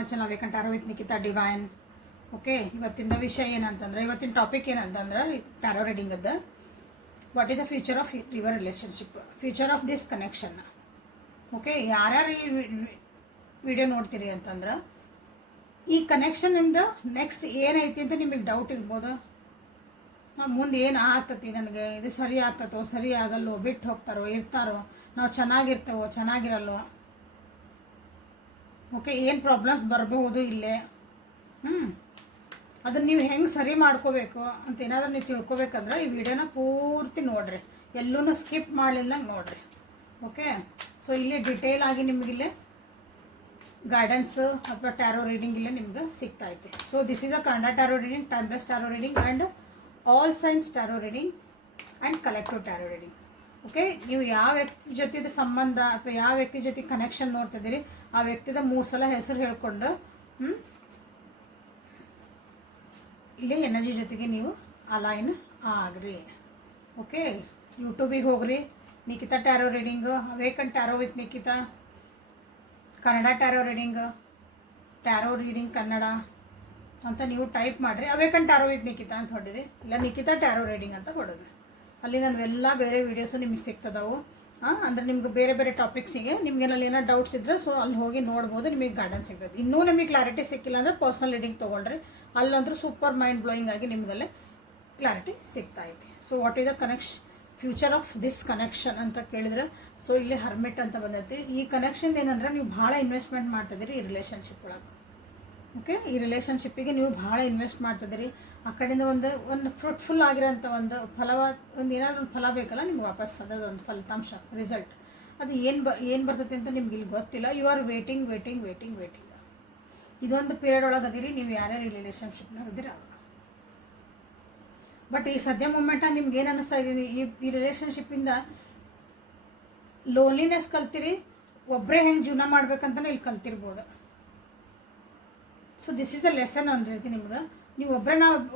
My channel awaken tarot with Nikhita divine. Okay, ಇವತ್ತಿನ ವಿಷಯ ಏನಂತಂದ್ರೆ, ಇವತ್ತಿನ ಟಾಪಿಕ್ ಏನಂತಂದ್ರೆ ಟ್ಯಾರೋ ರೀಡಿಂಗ್ ಅದ. What is the future of your relationship, future of this connection. Okay, ಯಾರ್ಯಾರು ಈ ವಿಡಿಯೋ ನೋಡ್ತೀರಿ ಅಂತಂದ್ರೆ, ಈ ಕನೆಕ್ಷನಿಂದ ನೆಕ್ಸ್ಟ್ ಏನೈತಿ ಅಂತ ನಿಮಗೆ ಡೌಟ್ ಇರ್ಬೋದು. ಮುಂದೆ ಏನು ಆಗ್ತತಿ, ನನಗೆ ಇದು ಸರಿ ಆಗ್ತತೋ ಸರಿ ಆಗಲ್ಲೋ, ಬಿಟ್ಟು ಹೋಗ್ತಾರೋ ಇರ್ತಾರೋ, ನಾವು ಚೆನ್ನಾಗಿರ್ತೇವೋ ಚೆನ್ನಾಗಿರಲ್ಲೋ, ಓಕೆ ಏನು ಪ್ರಾಬ್ಲಮ್ಸ್ ಬರಬಹುದು ಇಲ್ಲೇ, ಅದನ್ನು ನೀವು ಹೆಂಗೆ ಸರಿ ಮಾಡ್ಕೋಬೇಕು ಅಂತ ಏನಾದರೂ ನೀವು ತಿಳ್ಕೊಬೇಕಂದ್ರೆ ಈ ವಿಡಿಯೋನ ಪೂರ್ತಿ ನೋಡಿರಿ, ಎಲ್ಲೂ ಸ್ಕಿಪ್ ಮಾಡಲಿಲ್ಲ ನೋಡಿರಿ. ಓಕೆ, ಸೊ ಇಲ್ಲಿ ಡಿಟೇಲ್ ಆಗಿ ನಿಮಗಿಲ್ಲೇ ಗೈಡೆನ್ಸ್ ಅಥವಾ ಟ್ಯಾರೋ ರೀಡಿಂಗ್ ಇಲ್ಲೇ ನಿಮ್ಗೆ ಸಿಗ್ತಾ ಐತೆ. So this is a Kannada tarot reading, timeless tarot reading and all science tarot reading and collective tarot reading. Okay, ನೀವು ಯಾವ ವ್ಯಕ್ತಿ ಜೊತೆದ ಸಂಬಂಧ ಅಥವಾ ಯಾವ ವ್ಯಕ್ತಿ ಜೊತೆ ಕನೆಕ್ಷನ್ ನೋಡ್ತಿದ್ದೀರಿ ಆ ವ್ಯಕ್ತಿದ 3 ಸಲ ಹೆಸರು ಹೇಳ್ಕೊಂಡು ಇಲ್ಲಿ ಎನರ್ಜಿ ಜೊತೆಗೆ ನೀವು ಅಲೈನ್ ಆಗ್ರಿ. ಓಕೆ, ಯೂಟ್ಯೂಬಿಗೆ ಹೋಗ್ರಿ, Nikhita tarot reading, awaken tarot with Nikhita, Kannada tarot reading, tarot reading Kannada ಅಂತ ನೀವು ಟೈಪ್ ಮಾಡಿರಿ. ಅವೇಕನ್ ಟ್ಯಾರೋ ವಿತ್ ನಿಖಿತಾ ಅಂತ ಹೊಡಿರಿ, ಇಲ್ಲ ನಿಖಿತಾ ಟ್ಯಾರೋ ರೀಡಿಂಗ್ ಅಂತ ಹೊಡೋದ್ರಿ. ಅಲ್ಲಿ ನಾವೆಲ್ಲ ಬೇರೆ ವೀಡಿಯೋಸು ನಿಮಗೆ ಸಿಗ್ತದವು. ಅಂದರೆ ನಿಮ್ಗೆ ಬೇರೆ ಬೇರೆ ಟಾಪಿಕ್ಸಿಗೆ ನಿಮ್ಗೇನಲ್ಲಿ ಏನೋ ಡೌಟ್ಸ್ ಇದ್ದರೆ ಸೊ ಅಲ್ಲಿ ಹೋಗಿ ನೋಡ್ಬೋದು, ನಿಮಗೆ ಗೈಡೆನ್ಸ್ ಸಿಗ್ತದೆ. ಇನ್ನೂ ನಿಮಗೆ ಕ್ಲಾರಿಟಿ ಸಿಕ್ಕಿಲ್ಲ ಅಂದರೆ ಪರ್ಸ್ನಲ್ ರೀಡಿಂಗ್ ತೊಗೊಳ್ರಿ, ಅಲ್ಲಂದ್ರೂ ಸೂಪರ್ ಮೈಂಡ್ ಬ್ಲೋಯಿಂಗ್ ಆಗಿ ನಿಮಗಲ್ಲೇ ಕ್ಲಾರಿಟಿ ಸಿಗ್ತಾ ಐತಿ. So what is the future of this connection ಅಂತ ಕೇಳಿದ್ರೆ, ಸೊ ಇಲ್ಲಿ ಹರ್ಮಿಟ್ ಅಂತ ಬಂದೈತಿ. ಈ ಕನೆಕ್ಷನ್ ಏನಂದ್ರೆ ನೀವು ಭಾಳ ಇನ್ವೆಸ್ಟ್ಮೆಂಟ್ ಮಾಡ್ತಿದ್ದೀರಿ ಈ ರಿಲೇಷನ್ಶಿಪ್ ಒಳಗೆ. ಓಕೆ, ಈ ರಿಲೇಷನ್ಶಿಪ್ಪಿಗೆ ನೀವು ಭಾಳ ಇನ್ವೆಸ್ಟ್ ಮಾಡ್ತಿದ್ದೀರಿ. ಆ ಕಡೆಯಿಂದ ಒಂದು ಫ್ರೂಟ್ಫುಲ್ ಆಗಿರೋಂಥ ಒಂದು ಏನಾದರೂ ಒಂದು ಫಲ ಬೇಕಲ್ಲ ನಿಮ್ಗೆ ವಾಪಸ್, ಅದೊಂದು ಫಲಿತಾಂಶ ರಿಸಲ್ಟ್, ಅದು ಏನು ಬರ್ತೈತೆ ಅಂತ ನಿಮ್ಗೆ ಇಲ್ಲಿ ಗೊತ್ತಿಲ್ಲ. You are waiting waiting waiting waiting. ಇದೊಂದು ಪೀರಿಯಡ್ ಒಳಗೆ ಅದೀರಿ ನೀವು ಯಾರ್ಯಾರು ರಿಲೇಷನ್ಶಿಪ್ನಾಗ ಅದಿರ. ಬಟ್ ಈ ಸದ್ಯ ಮೂಮೆಂಟಾಗ ನಿಮ್ಗೆ ಏನು ಅನ್ನಿಸ್ತಾ ಇದ್ದೀನಿ, ಈ ರಿಲೇಷನ್ಶಿಪ್ಪಿಂದ ಲೋನ್ಲಿನೆಸ್ ಕಲ್ತಿರಿ, ಒಬ್ಬರೇ ಹೆಂಗೆ ಜೀವನ ಮಾಡ್ಬೇಕಂತಲೇ ಇಲ್ಲಿ ಕಲ್ತಿರ್ಬೋದು. So this is the lesson ಅಂದ್ರೆ ನಿಮ್ಗೆ, ನೀವು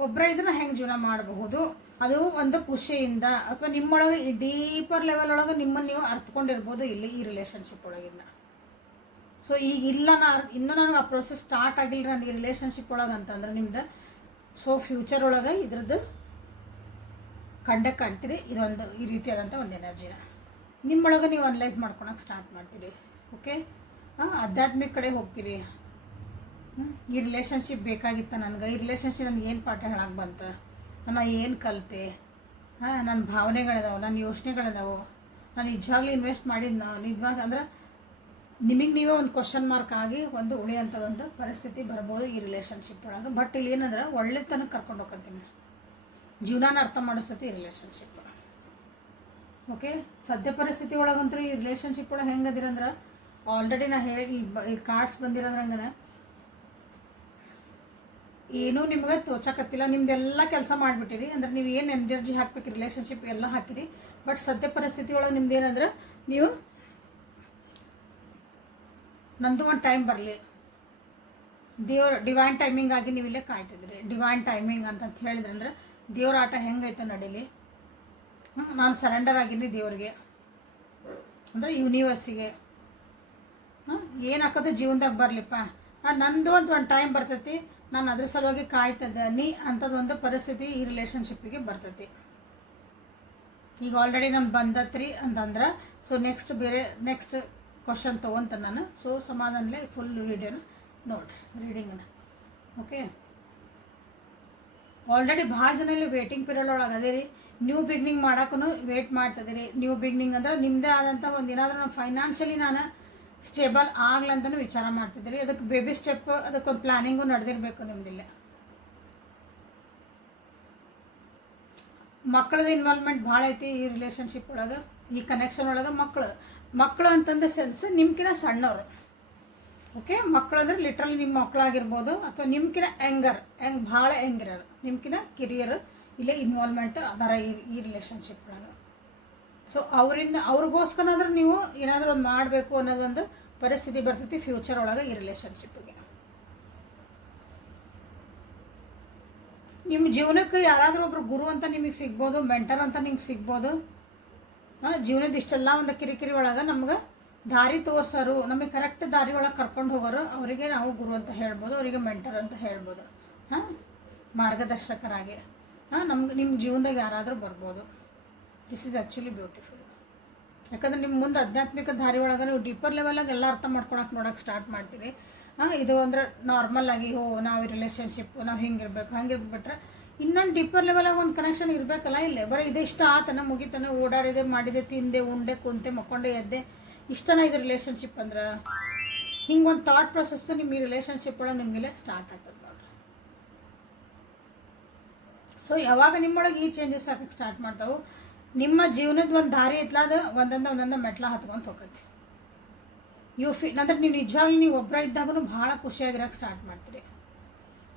ಒಬ್ಬರೇ ಇದನ್ನ ಹೆಂಗೆ ಜೀವನ ಮಾಡಬಹುದು, ಅದು ಒಂದು ಖುಷಿಯಿಂದ ಅಥವಾ ನಿಮ್ಮೊಳಗೆ ಈ ಡೀಪರ್ ಲೆವೆಲ್ ಒಳಗೆ ನಿಮ್ಮನ್ನು ನೀವು ಅರ್ಥಕೊಂಡಿರ್ಬೋದು ಇಲ್ಲಿ ಈ ರಿಲೇಷನ್ಶಿಪ್ ಒಳಗಿಂದ. ಸೊ ಈಗ ಇಲ್ಲ ಇನ್ನೂ ನನಗೆ ಆ ಪ್ರೋಸೆಸ್ ಸ್ಟಾರ್ಟ್ ಆಗಿಲ್ಲ ನಾನು ಈ ರಿಲೇಷನ್ಶಿಪ್ ಒಳಗೆ ಅಂತಂದ್ರೆ ನಿಮ್ದು ಸೊ ಫ್ಯೂಚರ್ ಒಳಗೆ ಇದ್ರದ್ದು ಕಾಣ್ತೀರಿ. ಇದೊಂದು ಈ ರೀತಿಯಾದಂಥ ಒಂದು ಎನರ್ಜಿನ ನಿಮ್ಮೊಳಗೆ ನೀವು ಅನಲೈಸ್ ಮಾಡ್ಕೊಳಕ್ಕೆ ಸ್ಟಾರ್ಟ್ ಮಾಡ್ತೀರಿ. ಓಕೆ, ಆಧ್ಯಾತ್ಮಿಕ ಕಡೆ ಹೋಗ್ತೀರಿ. ಈ ರಿಲೇಷನ್ಶಿಪ್ ಬೇಕಾಗಿತ್ತ ನನಗೆ, ಈ ರಿಲೇಷನ್ಶಿಪ್ ನನಗೆ ಏನು ಪಾಠ ಹೇಳಕ್ಕೆ ಬಂತ, ನಾನು ಏನು ಕಲಿತೆ, ನನ್ನ ಭಾವನೆಗಳಿದಾವೆ, ನನ್ನ ಯೋಚನೆಗಳಿದಾವೆ, ನಾನು ನಿಜವಾಗ್ಲೂ ಇನ್ವೆಸ್ಟ್ ಮಾಡಿದ್ನ ನಿಜವಾಗ ಅಂದ್ರೆ ನಿಮಗೆ ನೀವೇ ಒಂದು ಕ್ವಶನ್ ಮಾರ್ಕ್ ಆಗಿ ಒಂದು ಉಳಿಯೋಂಥದ್ದೊಂದು ಪರಿಸ್ಥಿತಿ ಬರ್ಬೋದು ಈ ರಿಲೇಷನ್ಶಿಪ್ ಒಳಗೆ. ಬಟ್ ಇಲ್ಲಿ ಏನಂದ್ರೆ ಒಳ್ಳೆತನಕ್ಕೆ ಕರ್ಕೊಂಡು ಹೋಗ್ತೀನಿ, ಜೀವನಾನ ಅರ್ಥ ಮಾಡಿಸ್ತೈತಿ ಈ ರಿಲೇಷನ್ಶಿಪ್. ಓಕೆ, ಸದ್ಯ ಪರಿಸ್ಥಿತಿ ಒಳಗಂತೂ ಈ ರಿಲೇಷನ್ಶಿಪ್ ಒಳಗೆ ಹೆಂಗದಿರಂದ್ರೆ ಆಲ್ರೆಡಿ ನಾ ಹೇಳಿ ಈ ಕಾರ್ಡ್ಸ್ ಬಂದಿರೋದ್ರಂಗೆ ಏನೂ ನಿಮ್ಗೆ ತೋಚಕತ್ತಿಲ್ಲ, ನಿಮ್ದೆಲ್ಲ ಕೆಲಸ ಮಾಡಿಬಿಟ್ಟಿರಿ. ಅಂದ್ರೆ ನೀವು ಏನು ಎನರ್ಜಿ ಹಾಕ್ಬೇಕು ರಿಲೇಷನ್ಶಿಪ್ ಎಲ್ಲ ಹಾಕಿರಿ. ಬಟ್ ಸದ್ಯ ಪರಿಸ್ಥಿತಿ ಒಳಗೆ ನಿಮ್ದು ಏನಂದ್ರೆ ನೀವು ನಂದು ಒಂದು ಟೈಮ್ ಬರಲಿ, ಡಿವೈನ್ ಟೈಮಿಂಗ್ ಆಗಿ ನೀವು ಇಲ್ಲೇ ಕಾಯ್ತಿದ್ರಿ. ಡಿವೈನ್ ಟೈಮಿಂಗ್ ಅಂತ ಹೇಳಿದ್ರಂದ್ರೆ ದೇವ್ರ ಆಟ ಹೆಂಗೈತೆ ನಡೀಲಿ, ನಾನು ಸರೆಂಡರ್ ಆಗಿನಿ ದೇವ್ರಿಗೆ, ಅಂದರೆ ಯೂನಿವರ್ಸಿಗೆ. ಏನು ಹಾಕೋದು ಜೀವನದಾಗ ಬರಲಿಪ್ಪ, ನಂದು ಅಂತ ಒಂದು ಟೈಮ್ ಬರ್ತೈತಿ, ನಾನು ಅದ್ರ ಸಲುವಾಗಿ ಕಾಯ್ತದ ಅಂಥದ್ದೊಂದು ಪರಿಸ್ಥಿತಿ ಈ ರಿಲೇಷನ್ಶಿಪ್ಪಿಗೆ ಬರ್ತೈತಿ. ಈಗ ಆಲ್ರೆಡಿ ನಾನು ಬಂದತ್ರಿ ಅಂತಂದ್ರೆ ಸೊ ನೆಕ್ಸ್ಟ್ ಕ್ವಶನ್ ತೊಗೊಂತ ನಾನು. ಸೊ ಸಮಾಧಾನಲೇ ಫುಲ್ ವಿಡಿಯೋನ ನೋಡಿರಿ, ರೀಡಿಂಗನ್ನ. ಓಕೆ, ಆಲ್ರೆಡಿ ಭಾಳ ಜನ ಇಲ್ಲಿ ವೇಟಿಂಗ್ ಪೀರಿಯಡ್ ಒಳಗೆ ಅದೇ ರೀ. ನ್ಯೂ ಬಿಗ್ನಿಂಗ್ ಮಾಡೋಕ್ಕೂ ವೇಟ್ ಮಾಡ್ತಿದ್ದೀರಿ. ನ್ಯೂ ಬಿಗ್ನಿಂಗ್ ಅಂದ್ರೆ ನಿಮ್ಮದೇ ಆದಂಥ ಒಂದು ಏನಾದರೂ ನಾನು ಫೈನಾನ್ಷಿಯಲಿ ನಾನು ಸ್ಟೇಬಲ್ ಆಗ್ಲಂತನೂ ವಿಚಾರ ಮಾಡ್ತಿದ್ದೀರಿ. ಅದಕ್ಕೆ ಬೇಬಿ ಸ್ಟೆಪ್, ಅದಕ್ಕೊಂದು ಪ್ಲ್ಯಾನಿಂಗು ನಡೆದಿರಬೇಕು ನಿಮ್ದಿಲ್ಲ. ಮಕ್ಕಳದ ಇನ್ವಾಲ್ವ್ಮೆಂಟ್ ಭಾಳ ಐತಿ ಈ ರಿಲೇಷನ್ಶಿಪ್ ಒಳಗೆ, ಈ ಕನೆಕ್ಷನ್ ಒಳಗೆ. ಮಕ್ಕಳು ಅಂತಂದ ಸೆನ್ಸ್ ನಿಮ್ಕಿನ ಸಣ್ಣವರು. ಓಕೆ, ಮಕ್ಕಳು ಅಂದ್ರೆ ಲಿಟ್ರಲಿ ನಿಮ್ಮ ಮಕ್ಕಳಾಗಿರ್ಬೋದು ಅಥವಾ ನಿಮ್ಕಿನ ಭಾಳ ಯಂಗಿರೋರು, ನಿಮ್ಕಿನ ಕಿರಿಯರು ಇಲ್ಲೇ ಇನ್ವಾಲ್ವ್ಮೆಂಟ್ ಅದಾರ ಈ ರಿಲೇಷನ್ಶಿಪ್ ಒಳಗೆ. ಸೊ ಅವ್ರಿಗೋಸ್ಕರಾದ್ರೂ ನೀವು ಏನಾದರೂ ಒಂದು ಮಾಡಬೇಕು ಅನ್ನೋದೊಂದು ಪರಿಸ್ಥಿತಿ ಬರ್ತೈತಿ ಫ್ಯೂಚರ್ ಒಳಗೆ ಈ ರಿಲೇಷನ್ಶಿಪ್ಗೆ. ನಿಮ್ಮ ಜೀವನಕ್ಕೆ ಯಾರಾದರೂ ಒಬ್ರು ಗುರು ಅಂತ ನಿಮಗೆ ಸಿಗ್ಬೋದು, ಮೆಂಟರ್ ಅಂತ ನಿಮ್ಗೆ ಸಿಗ್ಬೋದು. ಜೀವನದ ಇಷ್ಟೆಲ್ಲ ಒಂದು ಕಿರಿಕಿರಿ ಒಳಗೆ ನಮ್ಗೆ ದಾರಿ ತೋರ್ಸೋರು, ನಮಗೆ ಕರೆಕ್ಟ್ ದಾರಿ ಒಳಗೆ ಕರ್ಕೊಂಡು ಹೋಗೋರು, ಅವರಿಗೆ ನಾವು ಗುರು ಅಂತ ಹೇಳ್ಬೋದು, ಅವರಿಗೆ ಮೆಂಟರ್ ಅಂತ ಹೇಳ್ಬೋದು. ಹಾಂ, ಮಾರ್ಗದರ್ಶಕರಾಗಿ ನಮ್ಗೆ ನಿಮ್ಮ ಜೀವನದಾಗ ಯಾರಾದರೂ ಬರ್ಬೋದು. This is actually beautiful. ಯಾಕಂದ್ರೆ ನಿಮ್ಮ ಮುಂದೆ ಆಧ್ಯಾತ್ಮಿಕ ದಾರಿ ಒಳಗೆ ನೀವು ಡೀಪರ್ ಲೆವೆಲಾಗಿ ಎಲ್ಲ ಅರ್ಥ ಮಾಡ್ಕೊಳಕ್ಕೆ ನೋಡೋಕೆ ಸ್ಟಾರ್ಟ್ ಮಾಡ್ತೀರಿ. ಇದು ಅಂದ್ರೆ ನಾರ್ಮಲ್ ಆಗಿ ನಾವು ರಿಲೇಷನ್ಶಿಪ್ ನಾವು ಹಿಂಗಿರ್ಬೇಕು ಹಂಗಿರ್ಬಿಟ್ರೆ ಇನ್ನೊಂದು ಡೀಪರ್ ಲೆವೆಲಾಗಿ ಒಂದು ಕನೆಕ್ಷನ್ ಇರಬೇಕಲ್ಲ. ಇಲ್ಲೇ ಬರೀ ಇದು ಇಷ್ಟ ಆತನ ಮುಗಿತಾನೆ, ಓಡಾಡಿದೆ ಮಾಡಿದೆ ತಿಂದೆ ಉಂಡೆ ಕುಂತೆ ಮಕ್ಕೊಂಡೆ ಎದ್ದೆ ಇಷ್ಟನ ಇದು ರಿಲೇಷನ್ಶಿಪ್ ಅಂದ್ರೆ ಹಿಂಗೆ ಒಂದು ಥಾಟ್ ಪ್ರೊಸೆಸ್ ನಿಮ್ಮ ಈ ರಿಲೇಷನ್ಶಿಪ್ ಒಳಗೆ ನಿಮಗೆಲ್ಲ ಸ್ಟಾರ್ಟ್ ಆಗ್ತದೆ ನೋಡ್ರಿ. ಸೊ ಯಾವಾಗ ನಿಮ್ಮೊಳಗೆ ಈ ಚೇಂಜಸ್ ಆಗಕ್ಕೆ ಸ್ಟಾರ್ಟ್ ಮಾಡ್ತಾವೆ, ನಿಮ್ಮ ಜೀವನದ ಒಂದು ದಾರಿ ಇತ್ಲಾದ ಒಂದೊಂದು ಮೆಟ್ಲ ಹತ್ಕೊಂತ ಹೋಗತ್ತೆ. ಅಂದ್ರೆ ನೀವು ನಿಜವಾಗ್ಲೂ ನೀವು ಒಬ್ಬರ ಇದ್ದಾಗೂ ಭಾಳ ಖುಷಿಯಾಗಿರೋಕ್ಕೆ ಸ್ಟಾರ್ಟ್ ಮಾಡ್ತೀರಿ.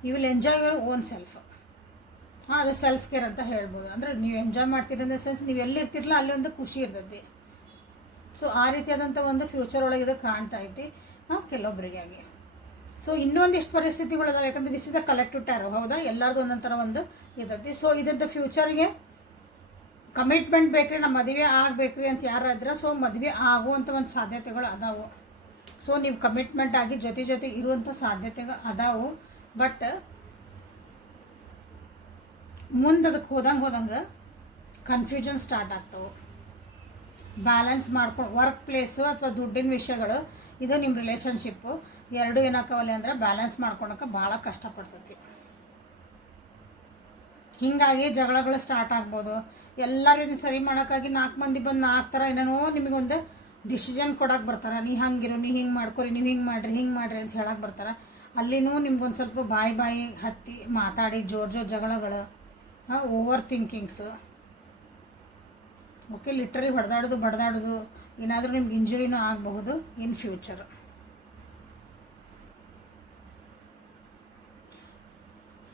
You will enjoy your own self. ಅದು ಸೆಲ್ಫ್ ಕೇರ್ ಅಂತ ಹೇಳ್ಬೋದು. ಅಂದರೆ ನೀವು ಎಂಜಾಯ್ ಮಾಡ್ತೀರಿ ಇನ್ ದ ಸೆನ್ಸ್ ನೀವು ಎಲ್ಲಿರ್ತಿರಲ್ಲ ಅಲ್ಲಿ ಒಂದು ಖುಷಿ ಇರ್ತೈತಿ. ಸೊ ಆ ರೀತಿಯಾದಂಥ ಒಂದು ಫ್ಯೂಚರ್ ಒಳಗೆ ಇದು ಕಾಣ್ತಾ ಐತಿ ಕೆಲವೊಬ್ಬರಿಗೆ ಆಗಿ. ಸೊ ಇನ್ನೊಂದಿಷ್ಟು ಪರಿಸ್ಥಿತಿಗಳಿದಾವೆ, ಯಾಕಂದರೆ this is a collective tarot. ಹೌದಾ, ಎಲ್ಲರದು ಒಂದೊಂದು ಥರ ಒಂದು ಇರ್ತೈತಿ. ಸೊ ಇದ್ರದ್ದು ಫ್ಯೂಚರ್ಗೆ ಕಮಿಟ್ಮೆಂಟ್ ಬೇಕ್ರಿ, ನಮ್ಮ ಮದುವೆ ಆಗಬೇಕ್ರಿ ಅಂತ ಯಾರಾದ್ರೆ ಸೊ ಮದುವೆ ಆಗುವಂಥ ಒಂದು ಸಾಧ್ಯತೆಗಳು ಅದಾವು. ಸೊ ನೀವು ಕಮಿಟ್ಮೆಂಟ್ ಆಗಿ ಜೊತೆ ಇರುವಂಥ ಸಾಧ್ಯತೆಗಳು ಅದಾವು. ಬಟ್ ಮುಂದೆ ಅದಕ್ಕೆ ಹೋದಂಗೆ ಕನ್ಫ್ಯೂಷನ್ ಸ್ಟಾರ್ಟ್ ಆಗ್ತಾವೆ. ಬ್ಯಾಲೆನ್ಸ್ ಮಾಡ್ಕೊಂಡು ವರ್ಕ್ ಪ್ಲೇಸು ಅಥವಾ ದುಡ್ಡಿನ ವಿಷಯಗಳು, ಇದು ನಿಮ್ಮ ರಿಲೇಷನ್ಶಿಪ್ಪು ಎರಡು ಏನಾಕವಲ್ಲ ಅಂದರೆ ಬ್ಯಾಲೆನ್ಸ್ ಮಾಡ್ಕೊಳಕ್ಕೆ ಭಾಳ ಕಷ್ಟಪಡ್ತೈತಿ. ಹೀಗಾಗಿ ಜಗಳಗಳು ಸ್ಟಾರ್ಟ್ ಆಗ್ಬೋದು. ಎಲ್ಲರೂ ಸರಿ ಮಾಡೋಕ್ಕಾಗಿ 4 ಮಂದಿ ಬಂದು 4 ಥರ ಏನೇನೋ ನಿಮಗೊಂದು ಡಿಸಿಷನ್ ಕೊಡೋಕೆ ಬರ್ತಾರೆ. ನೀ ಹಂಗಿರು, ನೀ ಹಿಂಗೆ ಮಾಡ್ಕೊರಿ, ನೀವು ಹಿಂಗೆ ಮಾಡಿರಿ ಅಂತ ಹೇಳಕ್ಕೆ ಬರ್ತಾರೆ. ಅಲ್ಲಿನೂ ನಿಮ್ಗೊಂದು ಸ್ವಲ್ಪ ಬಾಯಿ ಹತ್ತಿ ಮಾತಾಡಿ ಜೋರು ಜಗಳಗಳು, ಓವರ್ ಥಿಂಕಿಂಗ್ಸು, ಓಕೆ, ಲಿಟ್ರಲಿ ಬಡ್ದಾಡೋದು ಏನಾದರೂ ನಿಮ್ಗೆ ಇಂಜುರಿನೂ ಆಗಬಹುದು in future.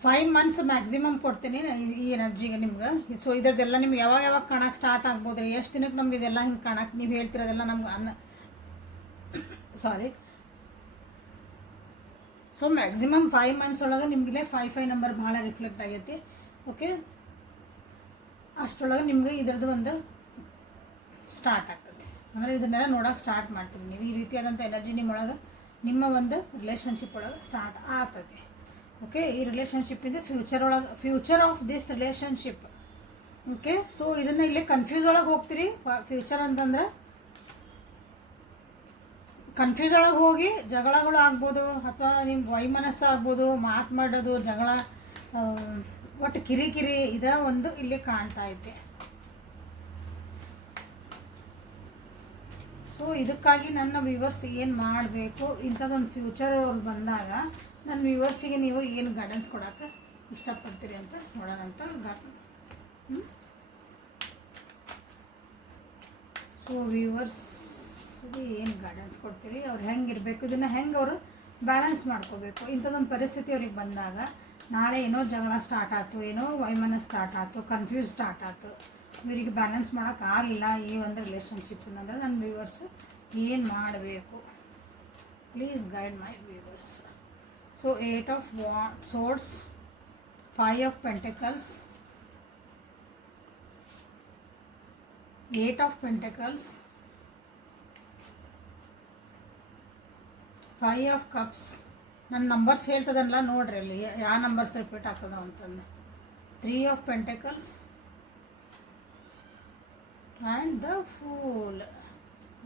Five months maximum ಕೊಡ್ತೀನಿ ಈ ಎನರ್ಜಿಗೆ ನಿಮ್ಗೆ. ಸೊ ಇದರದ್ದೆಲ್ಲ ನಿಮ್ಗೆ ಯಾವಾಗ ಕಾಣಕ್ಕೆ ಸ್ಟಾರ್ಟ್ ಆಗ್ಬೋದು ರೀ. ಎಷ್ಟು ದಿನಕ್ಕೆ ನಮ್ಗೆ ಇದೆಲ್ಲ ಹಿಂಗೆ ಕಾಣಕ್ಕೆ ನೀವು ಹೇಳ್ತಿರೋದೆಲ್ಲ ನಮ್ಗೆ ಸೊ ಮ್ಯಾಕ್ಸಿಮಮ್ 5 ಮಂತ್ಸ್ ಒಳಗೆ ನಿಮಗಿಲ್ಲೇ 5 ನಂಬರ್ ಭಾಳ ರಿಫ್ಲೆಕ್ಟ್ ಆಗೈತಿ. ಓಕೆ, ಅಷ್ಟರೊಳಗೆ ನಿಮಗೆ ಇದರದ್ದು ಒಂದು ಸ್ಟಾರ್ಟ್ ಆಗ್ತದೆ. ಅಂದರೆ ಇದನ್ನೆಲ್ಲ ನೋಡೋಕೆ ಸ್ಟಾರ್ಟ್ ಮಾಡ್ತೀವಿ ನೀವು. ಈ ರೀತಿಯಾದಂಥ ಎನರ್ಜಿ ನಿಮ್ಮೊಳಗೆ ನಿಮ್ಮ ಒಂದು ರಿಲೇಷನ್ಶಿಪ್ ಒಳಗೆ ಸ್ಟಾರ್ಟ್ ಆಗ್ತದೆ. ಓಕೆ, ಈ ರಿಲೇಷನ್ಶಿಪ್ಪಿಂದ future of this relationship. Okay, so ಇದನ್ನು ಇಲ್ಲಿ ಕನ್ಫ್ಯೂಸ್ ಒಳಗೆ ಹೋಗ್ತೀರಿ. ಫ್ಯೂಚರ್ ಅಂತಂದ್ರೆ ಕನ್ಫ್ಯೂಸ್ ಒಳಗೆ ಹೋಗಿ ಜಗಳಗಳು ಆಗ್ಬೋದು, ಅಥವಾ ನಿಮ್ಮ ವೈಮನಸ್ಸು ಆಗ್ಬೋದು, ಮಾತಾಡೋದು ಜಗಳ, ಒಟ್ಟು ಕಿರಿಕಿರಿ ಇದ ಒಂದು ಇಲ್ಲಿ ಕಾಣ್ತಾ ಐತೆ. ಸೊ ಇದಕ್ಕಾಗಿ ನನ್ನ ವ್ಯೂವರ್ಸ್ ಏನು ಮಾಡಬೇಕು, ಇಂಥದ್ದೊಂದು ಫ್ಯೂಚರ್ ಅವ್ರು ಬಂದಾಗ ನನ್ನ ವ್ಯೂವರ್ಸಿಗೆ ನೀವು ಏನು ಗೈಡೆನ್ಸ್ ಕೊಡೋಕ್ಕೆ ಇಷ್ಟಪಡ್ತೀರಿ ಅಂತ ನೋಡೋಣ ಅಂತ. ಸೊ ವ್ಯೂವರ್ಸ್ಗೆ ಏನು ಗೈಡೆನ್ಸ್ ಕೊಡ್ತೀರಿ, ಅವ್ರು ಹೆಂಗಿರಬೇಕು, ಇದನ್ನು ಹೆಂಗೆ ಅವರು ಬ್ಯಾಲೆನ್ಸ್ ಮಾಡ್ಕೋಬೇಕು. ಇಂಥದ್ದೊಂದು ಪರಿಸ್ಥಿತಿ ಅವ್ರಿಗೆ ಬಂದಾಗ ನಾಳೆ ಏನೋ ಜಗಳ ಸ್ಟಾರ್ಟ್ ಆಯ್ತು, ಏನೋ ವೈಮನ ಸ್ಟಾರ್ಟ್ ಆಯ್ತು, ಕನ್ಫ್ಯೂಸ್ ಸ್ಟಾರ್ಟ್ ಆಯ್ತು, ಇವರಿಗೆ ಬ್ಯಾಲೆನ್ಸ್ ಮಾಡೋಕ್ಕಾಗಲಿಲ್ಲ ಈ ಒಂದು ರಿಲೇಷನ್ಶಿಪ್ ಅಂದರೆ ನನ್ನ ವ್ಯೂವರ್ಸ್ ಏನು ಮಾಡಬೇಕು, please guide my viewers. So 8 of Swords, 5 of Pentacles, 8 of Pentacles, 5 of Cups. ನನ್ನ ನಂಬರ್ಸ್ ಹೇಳ್ತದಲ್ಲ ನೋಡ್ರಿ, ಅಲ್ಲಿ ಯಾವ ನಂಬರ್ಸ್ ರಿಪೀಟ್ ಆಗ್ತದ ಅಂತಂದು. 3 of Pentacles and the Fool.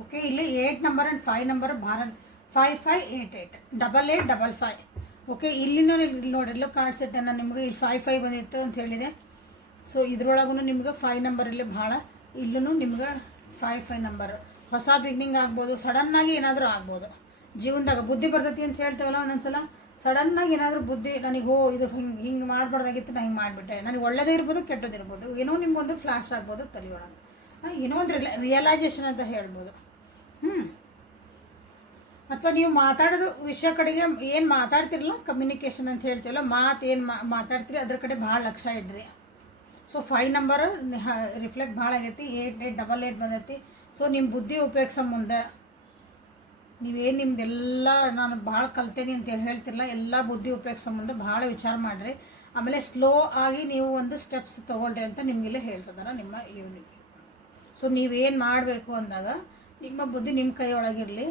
Okay, ಇಲ್ಲಿ 8 ನಂಬರ್ ಆ್ಯಂಡ್ 5 ನಂಬರ್ ಭಾರ 5588 8855. ಓಕೆ, ಇಲ್ಲಿನೂ ನೋಡಿರಲ್ಲ ಕಾರ್ಡ್ ಸೆಟ್ಟನ್ನು ನಿಮಗೆ ಇಲ್ಲಿ 55 ಬಂದಿತ್ತು ಅಂತ ಹೇಳಿದೆ. ಸೊ ಇದ್ರೊಳಗೂ ನಿಮ್ಗೆ 5 ನಂಬರಲ್ಲಿ ಭಾಳ, ಇಲ್ಲೂ ನಿಮ್ಗೆ 55 ನಂಬರ್ ಹೊಸ ಬಿಗ್ನಿಂಗ್ ಆಗ್ಬೋದು. ಸಡನ್ನಾಗಿ ಏನಾದರೂ ಆಗ್ಬೋದು ಜೀವನದಾಗ. ಬುದ್ಧಿ ಬರ್ತೈತಿ ಅಂತ ಹೇಳ್ತೇವಲ್ಲ ಒಂದೊಂದ್ಸಲ, ಸಡನ್ನಾಗಿ ಏನಾದರೂ ಬುದ್ಧಿ ನನಗೆ ಇದು ಹಿಂಗೆ ಮಾಡಬಾರ್ದಾಗಿತ್ತು, ನಾನು ಹಿಂಗೆ ಮಾಡಿಬಿಟ್ಟೆ, ನನಗೆ ಒಳ್ಳೇದೇ ಇರ್ಬೋದು ಕೆಟ್ಟದಿರ್ಬೋದು, ಏನೋ ನಿಮ್ಗೊಂದು ಫ್ಲ್ಯಾಶ್ ಆಗ್ಬೋದು ತಲೆಯೊಳಗೆ, ಏನೋ ಒಂದು ರಿಯಲೈಸೇಷನ್ ಅಂತ ಹೇಳ್ಬೋದು. ಅಥವಾ ನೀವು ಮಾತಾಡೋದು ವಿಷಯ ಕಡೆಗೆ ಏನು ಮಾತಾಡ್ತಿರಲ್ಲ, ಕಮ್ಯುನಿಕೇಷನ್ ಅಂತ ಹೇಳ್ತೀವಲ್ಲ, ಏನು ಮಾತಾಡ್ತೀರಿ ಅದ್ರ ಕಡೆ ಭಾಳ ಲಕ್ಷ್ಯ ಇಡ್ರಿ. ಸೊ 5 ನಂಬರ್ ರಿಫ್ಲೆಕ್ಟ್ ಭಾಳ ಆಗೈತಿ. 8888 ಬಂದೈತಿ. ಸೊ ನಿಮ್ಮ ಬುದ್ಧಿ ಉಪಯೋಗಿಸೋ ಮುಂದೆ ನೀವೇನು ನಿಮ್ದೆಲ್ಲ ನಾನು ಭಾಳ ಕಲ್ತೇನೆ ಅಂತ ಹೇಳ್ತಿರಲ್ಲ, ಎಲ್ಲ ಬುದ್ಧಿ ಉಪಯೋಗಿಸೋ ಮುಂದೆ ಭಾಳ ವಿಚಾರ ಮಾಡಿರಿ. ಆಮೇಲೆ ಸ್ಲೋ ಆಗಿ ನೀವು ಒಂದು ಸ್ಟೆಪ್ಸ್ ತೊಗೊಳ್ರಿ ಅಂತ ನಿಮಗೆಲ್ಲ ಹೇಳ್ತಿದಾರೆ ನಿಮ್ಮ ಯೂನಿಟ್. ಸೊ ನೀವೇನು ಮಾಡಬೇಕು ಅಂದಾಗ ನಿಮ್ಮ ಬುದ್ಧಿ ನಿಮ್ಮ ಕೈಯೊಳಗಿರಲಿ,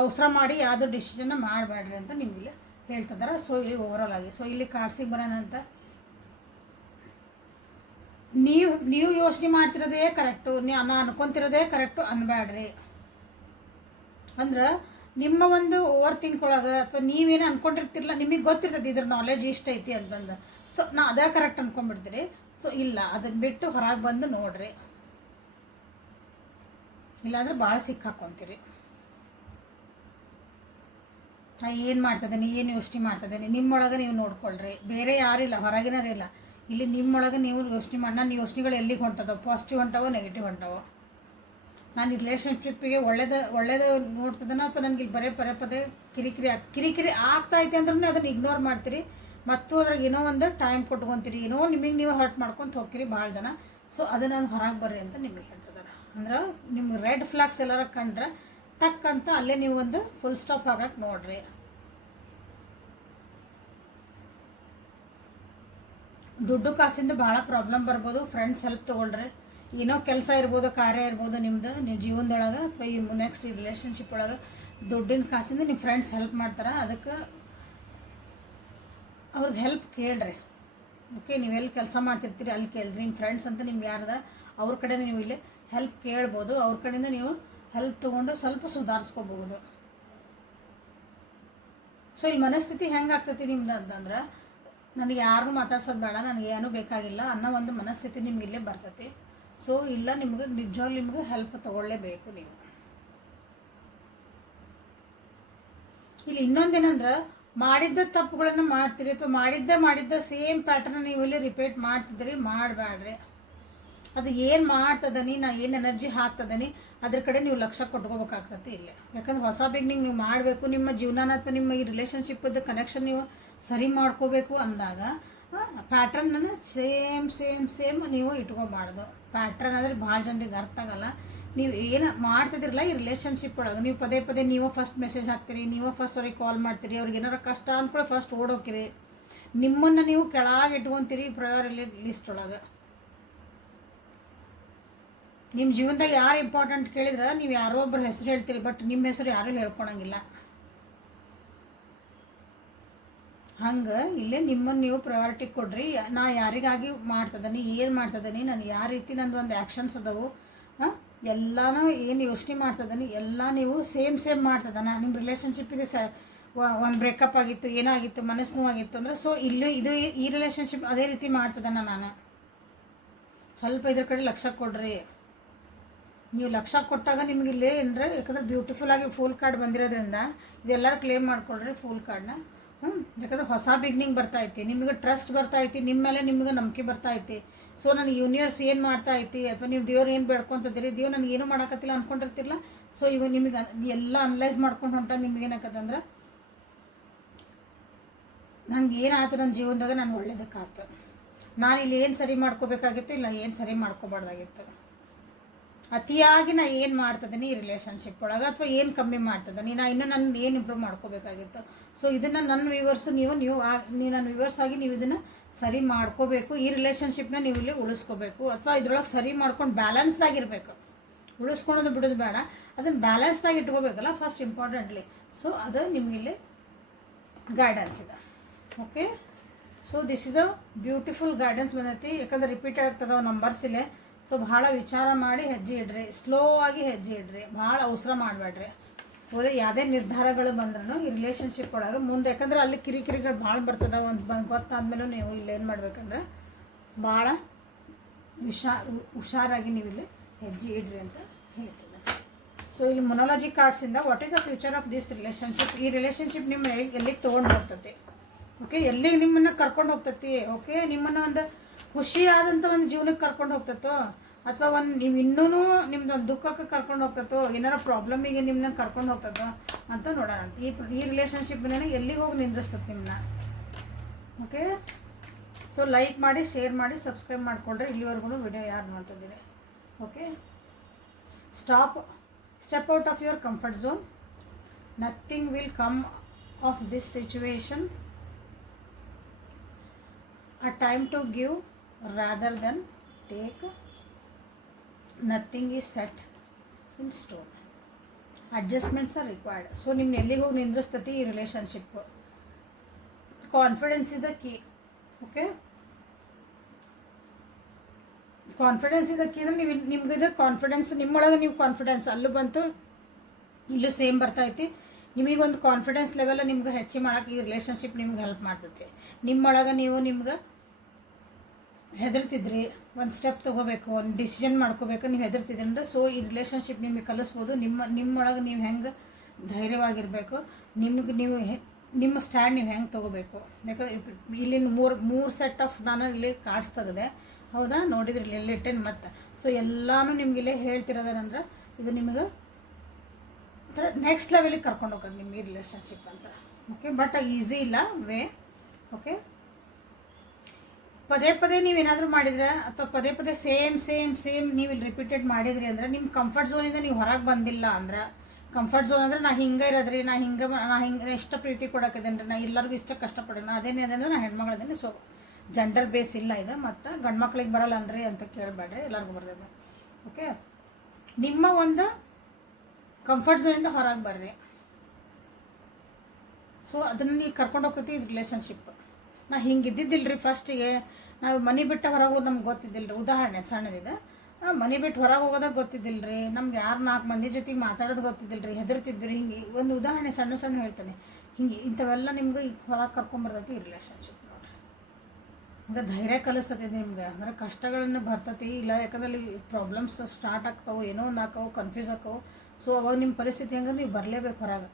ಅವಸರ ಮಾಡಿ ಯಾವುದೋ ಡಿಸಿಷನ್ನ ಮಾಡಬೇಡ್ರಿ ಅಂತ ನಿಮಗೆ ಹೇಳ್ತಿದ್ದಾರೆ. ಸೊ ಇಲ್ಲಿ ಓವರಾಲ್ ಆಗಿ ಸೊ ಇಲ್ಲಿ ಕಾರ್ಡ್ಸಿಗೆ ಬರೋಣ ಅಂತ, ನೀವು ಯೋಚನೆ ಮಾಡ್ತಿರೋದೇ ಕರೆಕ್ಟು, ನಾನು ಅನ್ಕೊತಿರೋದೇ ಕರೆಕ್ಟು ಅನ್ಬೇಡ್ರಿ. ಅಂದ್ರೆ ನಿಮ್ಮ ಒಂದು ಓವರ್ ಥಿಂಕ್ ಒಳಗೆ ಅಥವಾ ನೀವೇನು ಅನ್ಕೊಂಡಿರ್ತಿರಲ್ಲ, ನಿಮಗೆ ಗೊತ್ತಿರ್ತದೆ ಇದ್ರ ನಾಲೆಜ್ ಇಷ್ಟ ಐತಿ ಅಂತಂದು, ಸೊ ನಾ ಅದೇ ಕರೆಕ್ಟ್ ಅನ್ಕೊಂಡ್ಬಿಡ್ತೀರಿ. ಸೊ ಇಲ್ಲ, ಅದನ್ನು ಬಿಟ್ಟು ಹೊರಗೆ ಬಂದು ನೋಡ್ರಿ, ಇಲ್ಲಾಂದ್ರೆ ಭಾಳ ಸಿಕ್ಕಾಕೊಂತೀರಿ. ನಾ ಏನು ಮಾಡ್ತಿದ್ದೀನಿ, ಏನು ಯೋಚನೆ ಮಾಡ್ತಿದ್ದೀನಿ, ನಿಮ್ಮೊಳಗೆ ನೀವು ನೋಡ್ಕೊಳ್ರಿ, ಬೇರೆ ಯಾರು ಇಲ್ಲ, ಹೊರಗಿನರೇ ಇಲ್ಲ. ಇಲ್ಲಿ ನಿಮ್ಮೊಳಗೆ ನೀವು ಯೋಚನೆ ಮಾಡಿ, ನನ್ನ ಯೋಚನೆಗಳು ಎಲ್ಲಿಗೆ ಹೊಂಟದೋ, ಪಾಸಿಟಿವ್ ಹೊಂಟವೋ ನೆಗೆಟಿವ್ ಹೊಂಟವೋ, ನಾನು ರಿಲೇಷನ್ಶಿಪ್ಪಿಗೆ ಒಳ್ಳೇದು ನೋಡ್ತಿದ್ದೇನೋ ಅಥವಾ ನನಗೆ ಇಲ್ಲಿ ಪದೇ ಪದೇ ಕಿರಿಕಿರಿ ಆಗ್ತಾಯಿದೆ ಅಂದ್ರೂ ಅದನ್ನು ಇಗ್ನೋರ್ ಮಾಡ್ತೀರಿ ಮತ್ತು ಅದ್ರಾಗ ಏನೋ ಒಂದು ಟೈಮ್ ಕೊಟ್ಕೊತೀರಿ, ಏನೋ ನಿಮಗೆ ನೀವು ಹರ್ಟ್ ಮಾಡ್ಕೊತ ಹೋಗ್ತೀರಿ ಭಾಳ ಜನ. ಸೊ ಅದನ್ನು ನಾನು ಹೊರಗೆ ಬರ್ರಿ ಅಂತ ನಿಮಗೆ ಹೇಳ್ತಿದ್ದಾರೆ. ಅಂದ್ರೆ ನಿಮ್ಮ ರೆಡ್ ಫ್ಲಾಗ್ಸ್ ಎಲ್ಲಾರ ಕಂಡ್ರೆ ಟಕ್ ಅಂತ ಅಲ್ಲೇ ನೀವು ಒಂದು ಫುಲ್ ಸ್ಟಾಪ್ ಆಗಕ್ಕೆ ನೋಡ್ರಿ. ದುಡ್ಡು ಕಾಸಿಂದ ಭಾಳ ಪ್ರಾಬ್ಲಮ್ ಬರ್ಬೋದು. ಫ್ರೆಂಡ್ಸ್ ಹೆಲ್ಪ್ ತೊಗೊಳ್ರಿ, ಏನೋ ಕೆಲಸ ಇರ್ಬೋದು, ಕಾರ್ಯ ಇರ್ಬೋದು ನಿಮ್ಮದು, ನೀವು ಜೀವನದೊಳಗೆ ಅಥವಾ ಈ ನೆಕ್ಸ್ಟ್ ಈ ರಿಲೇಷನ್ಶಿಪ್ ಒಳಗೆ ದುಡ್ಡಿನ ಕಾಸಿಂದ ನಿಮ್ಮ ಫ್ರೆಂಡ್ಸ್ ಹೆಲ್ಪ್ ಮಾಡ್ತಾರೆ. ಅದಕ್ಕೆ ಅವ್ರದ್ದು ಹೆಲ್ಪ್ ಕೇಳ್ರಿ. ಓಕೆ, ನೀವೆಲ್ಲಿ ಕೆಲಸ ಮಾಡ್ತಿರ್ತೀರಿ ಅಲ್ಲಿ ಕೇಳ್ರಿ. ನಿಮ್ಮ ಫ್ರೆಂಡ್ಸ್ ಅಂತ ನಿಮ್ಗೆ ಯಾರದ ಅವ್ರ ಕಡೆ ನೀವು ಇಲ್ಲಿ ಹೆಲ್ಪ್ ಕೇಳ್ಬೋದು. ಅವ್ರ ಕಡೆಯಿಂದ ನೀವು ಹೆಲ್ಪ್ ತೊಗೊಂಡು ಸ್ವಲ್ಪ ಸುಧಾರಿಸ್ಕೋಬಹುದು. ಸೊ ಇಲ್ಲಿ ಮನಸ್ಥಿತಿ ಹೆಂಗೆ ಆಗ್ತೈತಿ ನಿಮ್ದು ಅಂತಂದ್ರೆ, ನನಗೆ ಯಾರನ್ನೂ ಮಾತಾಡ್ಸೋದು ಬೇಡ, ನನಗೆ ಏನೂ ಬೇಕಾಗಿಲ್ಲ ಅನ್ನೋ ಒಂದು ಮನಸ್ಥಿತಿ ನಿಮ್ಗೆ ಇಲ್ಲೇ ಬರ್ತೈತಿ. ಸೊ ಇಲ್ಲ, ನಿಮ್ಗೆ ನಿಜವಾಗ್ಲೂ ನಿಮ್ಗೆ ಹೆಲ್ಪ್ ತೊಗೊಳ್ಳೇಬೇಕು ನೀವು. ಇಲ್ಲಿ ಇನ್ನೊಂದೇನಂದ್ರೆ, ಮಾಡಿದ್ದ ತಪ್ಪುಗಳನ್ನು ಮಾಡ್ತೀರಿ ಅಥವಾ ಮಾಡಿದ್ದ ಸೇಮ್ ಪ್ಯಾಟರ್ನ್ ನೀವು ಇಲ್ಲಿ ರಿಪೀಟ್ ಮಾಡ್ತಿದ್ದೀರಿ, ಮಾಡಬೇಡ್ರಿ. ಅದು ಏನು ಮಾಡ್ತದನಿ, ನಾ ಏನು ಎನರ್ಜಿ ಹಾಕ್ತದನಿ ಅದ್ರ ಕಡೆ ನೀವು ಲಕ್ಷ್ಯ ಕೊಟ್ಕೋಬೇಕಾಗ್ತದೆ ಇಲ್ಲೇ. ಯಾಕಂದ್ರೆ ಹೊಸ ಬಿಗ್ನಿಂಗ್ ನೀವು ಮಾಡಬೇಕು, ನಿಮ್ಮ ಜೀವನ ಅಥವಾ ನಿಮ್ಮ ಈ ರಿಲೇಷನ್ಶಿಪ್ಪದ ಕನೆಕ್ಷನ್ ನೀವು ಸರಿ ಮಾಡ್ಕೋಬೇಕು ಅಂದಾಗ ಪ್ಯಾಟ್ರನ್ನ ಸೇಮ್ ನೀವು ಇಟ್ಕೊಬಾರ್ದು. ಪ್ಯಾಟ್ರನ್ ಅಂದರೆ ಭಾಳ ಜನರಿಗೆ ಅರ್ಥ ಆಗಲ್ಲ. ನೀವು ಏನು ಮಾಡ್ತಿದ್ರಲ್ಲ ಈ ರಿಲೇಷನ್ಶಿಪ್ ಒಳಗೆ, ನೀವು ಪದೇ ನೀವು ಫಸ್ಟ್ ಮೆಸೇಜ್ ಹಾಕ್ತೀರಿ, ನೀವು ಫಸ್ಟ್ ಅವ್ರಿಗೆ ಕಾಲ್ ಮಾಡ್ತೀರಿ, ಅವ್ರಿಗೆ ಏನಾರ ಕಷ್ಟ ಅಂದ್ಕೊಳ್ಳಿ ಫಸ್ಟ್ ಓಡೋಕಿರಿ, ನಿಮ್ಮನ್ನು ನೀವು ಕೆಳಗೆ ಇಟ್ಕೊತೀರಿ ಪ್ರಯಾರಿಟಿ ಲಿಸ್ಟ್ ಒಳಗೆ. ನಿಮ್ಮ ಜೀವನದಾಗ ಯಾರು ಇಂಪಾರ್ಟೆಂಟ್ ಕೇಳಿದ್ರೆ ನೀವು ಯಾರೋ ಒಬ್ಬರು ಹೆಸರು ಹೇಳ್ತೀರಿ, ಬಟ್ ನಿಮ್ಮ ಹೆಸರು ಯಾರೂ ಹೇಳ್ಕೊಳಂಗಿಲ್ಲ. ಹಂಗೆ ಇಲ್ಲೇ ನಿಮ್ಮನ್ನು ನೀವು ಪ್ರಯಾರಿಟಿ ಕೊಡ್ರಿ. ನಾ ಯಾರಿಗಾಗಿ ಮಾಡ್ತದನಿ, ಏನು ಮಾಡ್ತದನಿ, ನಾನು ಯಾವ ರೀತಿ ನಂದು ಒಂದು ಆ್ಯಕ್ಷನ್ಸ್ ಅದಾವು, ಎಲ್ಲನೂ ಏನು ಯೋಚನೆ ಮಾಡ್ತದನಿ ಎಲ್ಲ ನೀವು ಸೇಮ್ ಮಾಡ್ತದನ. ನಿಮ್ಮ ರಿಲೇಷನ್ಶಿಪ್ ಇದೆ ಒಂದು ಬ್ರೇಕಪ್ ಆಗಿತ್ತು, ಏನಾಗಿತ್ತು, ಮನಸ್ಸು ನೋವಾಗಿತ್ತು ಅಂದರೆ, ಸೊ ಇದು ಈ ರಿಲೇಷನ್ಶಿಪ್ ಅದೇ ರೀತಿ ಮಾಡ್ತದನ. ನಾನು ಸ್ವಲ್ಪ ಇದ್ರ ಕಡೆ ಲಕ್ಷ್ಯ ಕೊಡ್ರಿ. ನೀವು ಲಕ್ಷ್ಯ ಕೊಟ್ಟಾಗ ನಿಮ್ಗೆ ಇಲ್ಲೇ ಏನರ, ಯಾಕಂದ್ರೆ ಬ್ಯೂಟಿಫುಲ್ ಆಗಿ ಫುಲ್ ಕಾರ್ಡ್ ಬಂದಿರೋದ್ರಿಂದ ಇದೆಲ್ಲರೂ ಕ್ಲೇಮ್ ಮಾಡ್ಕೊಳ್ರಿ ಫುಲ್ ಕಾರ್ಡ್ನ. ಯಾಕಂದ್ರೆ ಹೊಸ ಬಿಗ್ನಿಂಗ್ ಬರ್ತಾಯಿತಿ, ನಿಮಗೆ ಟ್ರಸ್ಟ್ ಬರ್ತಾಯಿತಿ, ನಿಮ್ಮ ಮೇಲೆ ನಿಮ್ಗೆ ನಂಬಿಕೆ ಬರ್ತಾಯಿತಿ. ಸೊ ನನಗೆ ಯೂನಿವರ್ಸ್ ಏನು ಮಾಡ್ತಾ ಐತಿ ಅಥವಾ ನೀವು ದೇವ್ರು ಏನು ಬೇಡ್ಕೊತಿದ್ದೀರಿ, ದೇವ್ರು ನನಗೆ ಏನೂ ಮಾಡೋಕತ್ತಿಲ್ಲ ಅಂದ್ಕೊಂಡಿರ್ತಿಲ್ಲ. ಸೊ ಇವಾಗ ನಿಮಗೆ ಎಲ್ಲ ಅನಲೈಸ್ ಮಾಡ್ಕೊಂಡು ಹೊಂಟ ನಿಮ್ಗೆ ಏನಾಕತ್ತಂದ್ರೆ, ನನಗೆ ಏನಾಯ್ತು ನನ್ನ ಜೀವನದಾಗ ನಾನು ಒಳ್ಳೇದಕ್ಕಾಯ್ತು, ನಾನು ಇಲ್ಲಿ ಏನು ಸರಿ ಮಾಡ್ಕೋಬೇಕಾಗಿತ್ತು, ಇಲ್ಲ ಏನು ಸರಿ ಮಾಡ್ಕೋಬಾರ್ದಾಗಿತ್ತು, ಅತಿಯಾಗಿ ನಾ ಏನು ಮಾಡ್ತಿದ್ದೀನಿ ಈ ರಿಲೇಷನ್ಶಿಪ್ ಒಳಗೆ ಅಥವಾ ಏನು ಕಮ್ಮಿ ಮಾಡ್ತಿದ್ದೀನಿ, ನಾ ಇನ್ನೂ ನನ್ನ ಏನು ಇಂಪ್ರೂವ್ ಮಾಡ್ಕೋಬೇಕಾಗಿತ್ತು. ಸೊ ಇದನ್ನು ನನ್ನ ವ್ಯೂವರ್ಸು ನೀವು ನನ್ನ ವ್ಯೂವರ್ಸ್ ಆಗಿ ನೀವು ಇದನ್ನು ಸರಿ ಮಾಡ್ಕೋಬೇಕು. ಈ ರಿಲೇಷನ್ಶಿಪ್ನ ನೀವು ಇಲ್ಲಿ ಉಳಿಸ್ಕೋಬೇಕು ಅಥವಾ ಇದ್ರೊಳಗೆ ಸರಿ ಮಾಡ್ಕೊಂಡು ಬ್ಯಾಲೆನ್ಸ್ಡ್ ಆಗಿರಬೇಕು. ಉಳಿಸ್ಕೊಳೋದು ಬಿಡೋದು ಬೇಡ, ಅದನ್ನು ಬ್ಯಾಲೆನ್ಸ್ಡ್ ಆಗಿ ಇಟ್ಕೋಬೇಕಲ್ಲ ಫಸ್ಟ್ ಇಂಪಾರ್ಟೆಂಟ್ಲಿ. ಸೊ ಅದು ನಿಮಗಿಲ್ಲಿ ಗೈಡೆನ್ಸ್ ಇದೆ. Okay, so this is a beautiful guidance ಬಂದೈತಿ. ಯಾಕಂದ್ರೆ ರಿಪೀಟ್ ಆಗ್ತದೆ ನಂಬರ್ಸ್ ಇಲ್ಲೇ. ಸೊ ಭಾಳ ವಿಚಾರ ಮಾಡಿ ಹೆಜ್ಜೆ ಇಡ್ರಿ, ಸ್ಲೋ ಆಗಿ ಹೆಜ್ಜೆ ಇಡ್ರಿ, ಭಾಳ ಅವಸರ ಮಾಡಬೇಡ್ರಿ. ಹೋದ್ರೆ ಯಾವುದೇ ನಿರ್ಧಾರಗಳು ಬಂದ್ರೂ ಈ ರಿಲೇಷನ್ಶಿಪ್ ಒಳಗೆ ಮುಂದೆ, ಯಾಕಂದ್ರೆ ಅಲ್ಲಿ ಕಿರಿಕಿರಿಗಳು ಭಾಳ ಬರ್ತದೆ. ಒಂದು ಗೊತ್ತಾದ್ಮೇಲೆ ನೀವು ಇಲ್ಲೇನು ಮಾಡ್ಬೇಕಂದ್ರೆ ಭಾಳ ಹುಷಾರಾಗಿ ನೀವು ಇಲ್ಲಿ ಹೆಜ್ಜೆ ಇಡ್ರಿ ಅಂತ ಹೇಳ್ತಿದ್ದೆ. ಸೊ ಇಲ್ಲಿ ಮೊನಾಲಜಿ ಕಾರ್ಡ್ಸಿಂದ what is the future of this relationship, ಈ ರಿಲೇಷನ್ಶಿಪ್ ನಿಮ್ಮ ಎಲ್ಲಿಗೆ ತೊಗೊಂಡು ಹೋಗ್ತೈತಿ, ಓಕೆ, ಎಲ್ಲಿಗೆ ನಿಮ್ಮನ್ನು ಕರ್ಕೊಂಡು ಹೋಗ್ತೈತಿ, ಓಕೆ, ನಿಮ್ಮನ್ನು ಒಂದು ಖುಷಿಯಾದಂಥ ಒಂದು ಜೀವನಕ್ಕೆ ಕರ್ಕೊಂಡು ಹೋಗ್ತೈತೋ ಅಥವಾ ಒಂದು ನೀವು ಇನ್ನೂ ನಿಮ್ದು ಒಂದು ದುಃಖಕ್ಕೆ ಕರ್ಕೊಂಡು ಹೋಗ್ತೈತೋ, ಏನಾರ ಪ್ರಾಬ್ಲಮಿಗೆ ನಿಮ್ಮನ್ನ ಕರ್ಕೊಂಡು ಹೋಗ್ತದೋ ಅಂತ ನೋಡೋಣ. ಈ ರಿಲೇಷನ್ಶಿಪ್ನ ಎಲ್ಲಿಗೆ ಹೋಗಿ ನಿಂದ್ರಿಸ್ತದೆ ನಿಮ್ಮನ್ನ. ಓಕೆ, ಸೊ ಲೈಕ್ ಮಾಡಿ, ಶೇರ್ ಮಾಡಿ, ಸಬ್ಸ್ಕ್ರೈಬ್ ಮಾಡಿಕೊಂಡ್ರೆ ಇಲ್ಲಿವರೆಗೂ ವಿಡಿಯೋ ಯಾರು ನೋಡ್ತಿದ್ದೀರಿ. Okay, step out of your comfort zone, nothing will come of this situation, a time to give rather than take, nothing is set in stone. Adjustments R required. So ನಿಮ್ನ ಎಲ್ಲಿಗೆ ಹೋಗಿ ನಿಂದ್ರಿಸ್ತತಿ ಈ relationship. Confidence is the key. Okay, confidence is the key ಅಂದರೆ ನೀವು ನಿಮ್ಗೆ ಇದು confidence ನಿಮ್ಮೊಳಗೆ ನೀವು ಕಾನ್ಫಿಡೆನ್ಸ್ ಅಲ್ಲೂ ಬಂತು ಇಲ್ಲೂ ಸೇಮ್ ಬರ್ತೈತಿ. ನಿಮಗೊಂದು ಕಾನ್ಫಿಡೆನ್ಸ್ ಲೆವೆಲ್ ನಿಮ್ಗೆ ಹೆಚ್ಚು ಮಾಡೋಕೆ ಈ ರಿಲೇಷನ್ಶಿಪ್ ನಿಮ್ಗೆ ಹೆಲ್ಪ್ ಮಾಡ್ತೈತಿ. ನಿಮ್ಮೊಳಗೆ ನೀವು ನಿಮ್ಗೆ ಹೆದರ್ತಿದ್ರಿ, ಒಂದು ಸ್ಟೆಪ್ ತೊಗೋಬೇಕು, ಒಂದು ಡಿಸಿಷನ್ ಮಾಡ್ಕೋಬೇಕು, ನೀವು ಹೆದರ್ತಿದ್ರಿ ಅಂದರೆ ಸೊ ಈ ರಿಲೇಷನ್ಶಿಪ್ ನಿಮಗೆ ಕಲಿಸ್ಬೋದು. ನಿಮ್ಮೊಳಗೆ ನೀವು ಹೆಂಗೆ ಧೈರ್ಯವಾಗಿರಬೇಕು, ನಿಮ್ಗೆ ನೀವು ನಿಮ್ಮ ಸ್ಟ್ಯಾಂಡ್ ನೀವು ಹೆಂಗೆ ತೊಗೋಬೇಕು. ಯಾಕಂದ್ರೆ ಇಲ್ಲಿನ ಮೂರು ಸೆಟ್ ಆಫ್ ನಾನು ಇಲ್ಲಿ ಕಾರ್ಡ್ಸ್ ತೆಗೆದೆ, ಹೌದಾ, ನೋಡಿದ್ರಿ ಲಿಟನ್ ಮತ್ತು ಸೊ ಎಲ್ಲನೂ ನಿಮ್ಗೆ ಇಲ್ಲೇ ಹೇಳ್ತಿರೋದೇನಂದ್ರೆ ಇದು ನಿಮಗೆ ನೆಕ್ಸ್ಟ್ ಲೆವೆಲಿಗೆ ಕರ್ಕೊಂಡು ಹೋಗೋದು ನಿಮ್ಮ ಈ ರಿಲೇಷನ್ಶಿಪ್ ಅಂತ. ಓಕೆ, ಬಟ್ ಈಸಿ ಇಲ್ಲ ವೇ. ಓಕೆ, ಪದೇ ಪದೇ ನೀವೇನಾದರೂ ಮಾಡಿದ್ರೆ ಅಥವಾ ಪದೇ ಪದೇ ಸೇಮ್ ನೀವು ಇಲ್ಲಿ ರಿಪೀಟೆಡ್ ಮಾಡಿದ್ರಿ ಅಂದ್ರೆ ನಿಮ್ಮ ಕಂಫರ್ಟ್ ಝೋನಿಂದ ನೀವು ಹೊರಗೆ ಬಂದಿಲ್ಲ ಅಂದ್ರೆ, ಕಂಫರ್ಟ್ ಝೋನ್ ಅಂದರೆ ನಾ ಹಿಂಗೆ ಇರೋದ್ರಿ, ನಾ ಹಿಂಗೆ ಇಷ್ಟ ಪ್ರೀತಿ ಕೊಡೋಕಿದ್ದೇನೆ ರೀ, ನಾ ಎಲ್ಲರಿಗೂ ಇಷ್ಟ ಕಷ್ಟಪಡೋಣ ಅದೇನೇ ಅದೇನೋ ನಾ ಹೆಣ್ಮಗಳದೇನೆ. ಸೊ ಜೆಂಡರ್ ಬೇಸ್ ಇಲ್ಲ ಇದು. ಮತ್ತು ಗಂಡು ಮಕ್ಳಿಗೆ ಬರಲ್ಲ ಅನ್ರಿ ಅಂತ ಕೇಳಬೇಡ್ರಿ, ಎಲ್ಲರಿಗೂ ಬರ್ತದೆ. ಓಕೆ, ನಿಮ್ಮ ಒಂದು ಕಂಫರ್ಟ್ ಝೋನಿಂದ ಹೊರಗೆ ಬರ್ರಿ. ಸೊ ಅದನ್ನು ನೀವು ಕರ್ಕೊಂಡು ಹೋಗ್ತೈತಿ ಇದು ರಿಲೇಷನ್ಶಿಪ್. ನಾ ಹಿಂಗೆ ಇದ್ದಿದ್ದಿಲ್ಲ ರೀ ಫಸ್ಟಿಗೆ, ನಾವು ಮನೆ ಬಿಟ್ಟು ಹೊರಗೆ ಹೋಗೋದು ನಮ್ಗೆ ಗೊತ್ತಿದ್ದಿಲ್ಲ ರೀ. ಉದಾಹರಣೆ ಸಣ್ಣದಿದೆ, ಮನೆ ಬಿಟ್ಟು ಹೊರಗೆ ಹೋಗೋದಾಗ ಗೊತ್ತಿದ್ದಿಲ್ಲ ರೀ, ನಮ್ಗೆ ಯಾರು 4 ಮಂದಿ ಜೊತೆಗೆ ಮಾತಾಡೋದು ಗೊತ್ತಿದ್ದಿಲ್ಲ ರೀ, ಹೆದರ್ತಿದ್ವಿ. ಹಿಂಗೆ ಒಂದು ಉದಾಹರಣೆ ಸಣ್ಣ ಹೇಳ್ತಾನೆ. ಹಿಂಗೆ ಇಂಥವೆಲ್ಲ ನಿಮ್ಗೆ ಈಗ ಹೊರಗೆ ಕರ್ಕೊಂಬರ್ತೈತಿ ಈ ರಿಲೇಷನ್ಶಿಪ್ ನೋಡ್ರಿ. ಅಂದರೆ ಧೈರ್ಯ ಕಲಿಸ್ತೈತಿ ನಿಮ್ಗೆ. ಅಂದರೆ ಕಷ್ಟಗಳನ್ನು ಬರ್ತೈತಿ ಇಲ್ಲ, ಯಾಕಂದ್ರೆ ಪ್ರಾಬ್ಲಮ್ಸ್ ಸ್ಟಾರ್ಟ್ ಆಗ್ತಾವೆ, ಏನೋ ಒಂದು ಹಾಕವು, ಕನ್ಫ್ಯೂಸ್ ಆಕವು. ಸೊ ಅವಾಗ ನಿಮ್ಮ ಪರಿಸ್ಥಿತಿ ಹೆಂಗಂದ್ರೆ ನೀವು ಬರಲೇಬೇಕು ಹೊರಗೆ.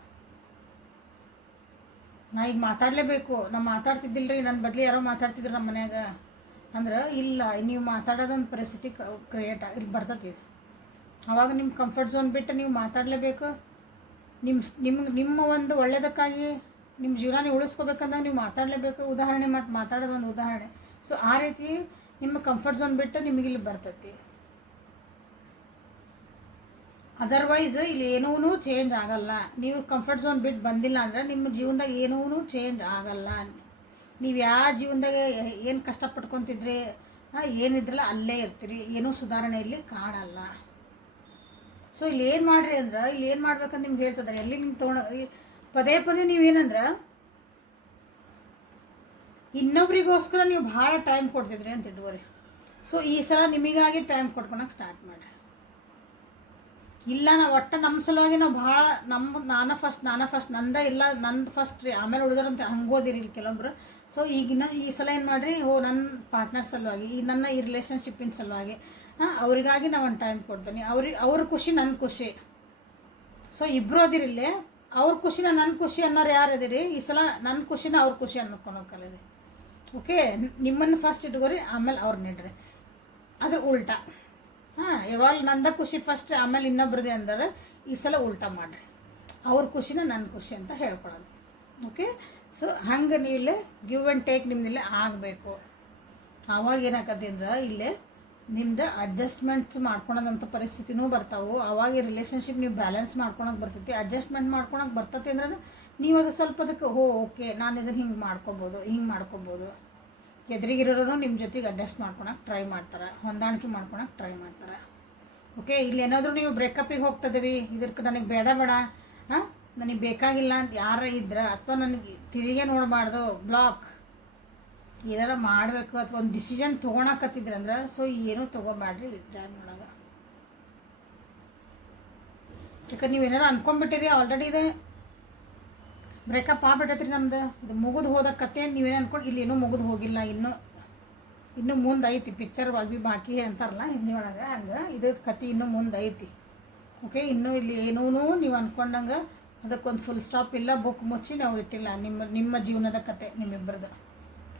ನಾ ಈಗ ಮಾತಾಡಲೇಬೇಕು, ನಾ ಮಾತಾಡ್ತಿದ್ದಿಲ್ಲ ರೀ, ನನ್ನ ಬದಲಿ ಯಾರೋ ಮಾತಾಡ್ತಿದ್ರು ನಮ್ಮ ಮನ್ಯಾಗ ಅಂದ್ರೆ ಇಲ್ಲ, ನೀವು ಮಾತಾಡೋದೊಂದು ಪರಿಸ್ಥಿತಿ ಇಲ್ಲಿ ಬರ್ತೈತಿ. ಆವಾಗ ನಿಮ್ಮ ಕಂಫರ್ಟ್ ಝೋನ್ ಬಿಟ್ಟು ನೀವು ಮಾತಾಡಲೇಬೇಕು. ನಿಮ್ಮ ಒಂದು ಒಳ್ಳೆಯದಕ್ಕಾಗಿ ನಿಮ್ಮ ಜೀವನ ನೀವು ಉಳಿಸ್ಕೋಬೇಕಂದಾಗ ನೀವು ಮಾತಾಡಲೇಬೇಕು. ಉದಾಹರಣೆ ಮಾತಾಡೋದೊಂದು ಉದಾಹರಣೆ. ಸೊ ಆ ರೀತಿ ನಿಮ್ಮ ಕಂಫರ್ಟ್ ಝೋನ್ ಬಿಟ್ಟು ನಿಮಗಿಲ್ಲಿ ಬರ್ತೈತಿ. ಅದರ್ವೈಸ್ ಇಲ್ಲಿ ಏನೂ ಚೇಂಜ್ ಆಗಲ್ಲ. ನೀವು ಕಂಫರ್ಟ್ ಝೋನ್ ಬಿಟ್ಟು ಬಂದಿಲ್ಲ ಅಂದ್ರೆ ನಿಮ್ಮ ಜೀವನದಾಗ ಏನೂ ಚೇಂಜ್ ಆಗಲ್ಲ. ನೀವು ಯಾವ ಜೀವನದಾಗ ಏನು ಕಷ್ಟಪಟ್ಕೊತಿದ್ರಿ, ಏನಿದ್ರಲ್ಲ ಅಲ್ಲೇ ಇರ್ತೀರಿ, ಏನೂ ಸುಧಾರಣೆ ಇಲ್ಲಿ ಕಾಣಲ್ಲ. ಸೊ ಇಲ್ಲಿ ಏನು ಮಾಡಿರಿ ಅಂದ್ರೆ, ಇಲ್ಲಿ ಏನು ಮಾಡ್ಬೇಕಂತ ನಿಮ್ಗೆ ಹೇಳ್ತಿದ್ದಾರೆ. ಎಲ್ಲಿ ನಿಮ್ಗೆ ಪದೇ ಪದೇ ನೀವೇನಂದ್ರೆ ಇನ್ನೊಬ್ರಿಗೋಸ್ಕರ ನೀವು ಭಾಳ ಟೈಮ್ ಕೊಡ್ತಿದ್ರಿ ಅಂತ ಇಟ್ಕೋರಿ. ಸೊ ಈ ಸಲ ನಿಮಗಾಗಿ ಟೈಮ್ ಕೊಡ್ಕೊಳಕ್ಕೆ ಸ್ಟಾರ್ಟ್ ಮಾಡಿರಿ. ಇಲ್ಲ ನಾವು ಒಟ್ಟು ನಮ್ಮ ಸಲುವಾಗಿ ನಾವು ಭಾಳ ನಾನು ಫಸ್ಟ್ ನಂದ ಇಲ್ಲ, ನಂದು ಫಸ್ಟ್ ರೀ, ಆಮೇಲೆ ಉಳಿದ್ರಂತೆ ಹಂಗೋದಿರಿ ಇಲ್ಲಿ ಕೆಲವೊಬ್ರು. ಸೊ ಈ ಸಲ ಏನು ಮಾಡಿರಿ, ನನ್ನ ಪಾರ್ಟ್ನರ್ ಸಲುವಾಗಿ, ನನ್ನ ಈ ರಿಲೇಷನ್ಶಿಪ್ಪಿನ ಸಲುವಾಗಿ ಅವರಿಗಾಗಿ ನಾವು ಒಂದು ಟೈಮ್ ಕೊಡ್ತೀನಿ. ಅವ್ರ ಖುಷಿ ನನ್ನ ಖುಷಿ. ಸೊ ಇಬ್ಬರು ಅದಿರಿಲ್ಲೇ, ಅವ್ರ ಖುಷಿನ ನನ್ನ ಖುಷಿ ಅನ್ನೋರು ಯಾರು ಅದಿರಿ, ಈ ಸಲ ನನ್ನ ಖುಷಿನ ಅವ್ರ ಖುಷಿ ಅನ್ನೋದು ಕಲೀರಿ. ಓಕೆ, ನಿಮ್ಮನ್ನು ಫಸ್ಟ್ ಇಟ್ಕೋರಿ, ಆಮೇಲೆ ಅವ್ರು ನೀಡ್ರಿ. ಅದ್ರ ಉಲ್ಟಾ ಯಾವಾಗ ನಂದ ಖುಷಿ ಫಸ್ಟ್ ಆಮೇಲೆ ಇನ್ನೊಬ್ರದೇ ಅಂದರೆ ಈ ಸಲ ಉಲ್ಟಾ ಮಾಡಿರಿ, ಅವ್ರ ಖುಷಿನ ನನ್ನ ಖುಷಿ ಅಂತ ಹೇಳ್ಕೊಳ್ಳೋದು. ಓಕೆ, ಸೊ ಹಂಗೆ ನೀವು ಇಲ್ಲೇ ಗಿವ್ ಆ್ಯಂಡ್ ಟೇಕ್ ನಿಮ್ದಿಲ್ಲೇ ಆಗಬೇಕು. ಆವಾಗ ಏನಾಗತ್ತಂದ್ರೆ ಇಲ್ಲೇ ನಿಮ್ದು ಅಡ್ಜಸ್ಟ್ಮೆಂಟ್ಸ್ ಮಾಡ್ಕೊಳೋದಂಥ ಪರಿಸ್ಥಿತಿನೂ ಬರ್ತಾವೆ. ಆವಾಗ ಈ ರಿಲೇಷನ್ಶಿಪ್ ನೀವು ಬ್ಯಾಲೆನ್ಸ್ ಮಾಡ್ಕೊಳಕ್ಕೆ ಬರ್ತೈತಿ. ಅಡ್ಜಸ್ಟ್ಮೆಂಟ್ ಮಾಡ್ಕೊಳಕ್ಕೆ ಬರ್ತೈತಿ ಅಂದ್ರೆ ನೀವು ಅದು ಸ್ವಲ್ಪ ಅದಕ್ಕೆ ಓಕೆ ನಾನು ಇದನ್ನು ಹಿಂಗೆ ಮಾಡ್ಕೊಬೋದು. ಎದುರಿಗಿರೋರು ನಿಮ್ಮ ಜೊತೆಗೆ ಅಡ್ಜಸ್ಟ್ ಮಾಡ್ಕೊಳಕ್ಕೆ ಟ್ರೈ ಮಾಡ್ತಾರೆ, ಹೊಂದಾಣಿಕೆ ಮಾಡ್ಕೊಳಕ್ಕೆ ಟ್ರೈ ಮಾಡ್ತಾರೆ. ಓಕೆ, ಇಲ್ಲಿ ಏನಾದರೂ ನೀವು ಬ್ರೇಕಪ್ಪಿಗೆ ಹೋಗ್ತಿದ್ದೀವಿ, ಇದಕ್ಕೆ ನನಗೆ ಬೇಡ ನನಗೆ ಬೇಕಾಗಿಲ್ಲ ಅಂತ ಯಾರ ಇದ್ರೆ, ಅಥವಾ ನನಗೆ ತಿರುಗೇ ನೋಡಬಾರ್ದು, ಬ್ಲಾಕ್ ಏನಾರ ಮಾಡಬೇಕು ಅಥವಾ ಒಂದು ಡಿಸಿಷನ್ ತೊಗೊಳಕತ್ತಿದ್ರಂದ್ರೆ ಸೊ ಏನೂ ತೊಗೋಬೇಡ್ರಿ ಟೈಮ್ ಒಳಗೆ. ಯಾಕಂದ್ರೆ ನೀವು ಏನಾರು ಅನ್ಕೊಂಡ್ಬಿಟ್ಟಿರಿ ಆಲ್ರೆಡಿ ಇದೆ, ಬ್ರೇಕಪ್ ಆಗ್ಬಿಟ್ಟೈತ್ರಿ ನಮ್ದು, ಇದು ಮುಗಿದು ಹೋದ ಕತೆ ಅಂತ ನೀವೇನು ಅನ್ಕೊಂಡು ಇಲ್ಲಿ ಏನೂ ಮುಗಿದು ಹೋಗಿಲ್ಲ, ಇನ್ನೂ ಮುಂದೆ ಐತಿ. ಪಿಕ್ಚರ್ ಬಾಕಿ ಅಂತಾರಲ್ಲ ಹಿಂದಿ ಒಳಗೆ, ಹಂಗೆ ಇದು ಕತೆ ಇನ್ನೂ ಮುಂದೆ ಐತಿ. ಓಕೆ, ಇನ್ನೂ ಇಲ್ಲಿ ಏನೂ ನೀವು ಅಂದ್ಕೊಂಡಂಗೆ ಅದಕ್ಕೊಂದು ಫುಲ್ ಸ್ಟಾಪ್ ಇಲ್ಲ, ಬುಕ್ ಮುಚ್ಚಿ ನಾವು ಇಟ್ಟಿಲ್ಲ ನಿಮ್ಮ ಜೀವನದ ಕತೆ ನಿಮ್ಮಿಬ್ಬರದು.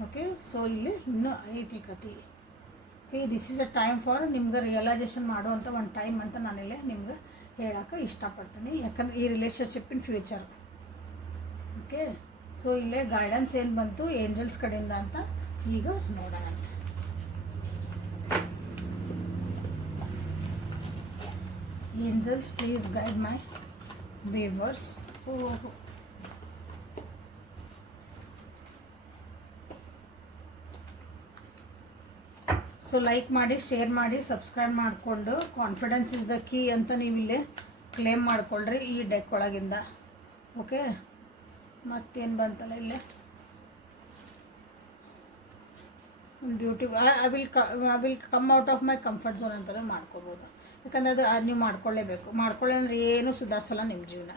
ಓಕೆ, ಸೊ ಇಲ್ಲಿ ಇನ್ನೂ ಐತಿ ಕತೆ. Okay, this is a time for ನಿಮ್ಗೆ ರಿಯಲೈಸೇಷನ್ ಮಾಡುವಂಥ ಒಂದು ಟೈಮ್ ಅಂತ ನಾನಿಲ್ಲೇ ನಿಮ್ಗೆ ಹೇಳೋಕ್ಕೆ ಇಷ್ಟಪಡ್ತೀನಿ. ಯಾಕಂದ್ರೆ ಈ ರಿಲೇಷನ್ಶಿಪ್ಪಿನ ಫ್ಯೂಚರ್. ಓಕೆ, ಸೊ ಇಲ್ಲೇ ಗೈಡೆನ್ಸ್ ಏನು ಬಂತು ಏಂಜಲ್ಸ್ ಕಡೆಯಿಂದ ಅಂತ ಈಗ ನೋಡೋಣ. Angels please guide my viewers. So like ಮಾಡಿ, ಶೇರ್ ಮಾಡಿ, ಸಬ್ಸ್ಕ್ರೈಬ್ ಮಾಡಿಕೊಂಡು ಕಾನ್ಫಿಡೆನ್ಸ್ ಇಸ್ ದ ಕೀ ಅಂತ ನೀವು ಇಲ್ಲೇ ಕ್ಲೇಮ್ ಮಾಡಿಕೊಳ್ಳ್ರಿ ಈ ಡೆಕ್ ಒಳಗಿಂದ. ಓಕೆ, ಮತ್ತೇನು ಬಂತಲ್ಲ ಇಲ್ಲೇ beauty I will come out of my comfort zone ಅಂತಲೇ ಮಾಡ್ಕೋಬೋದು. ಯಾಕಂದರೆ ಅದು ನೀವು ಮಾಡ್ಕೊಳ್ಳೇಬೇಕು. ಮಾಡ್ಕೊಳ್ಳಿ ಅಂದರೆ ಏನೂ ಸುಧಾರಿಸಲ್ಲ ನಿಮ್ಮ ಜೀವನ.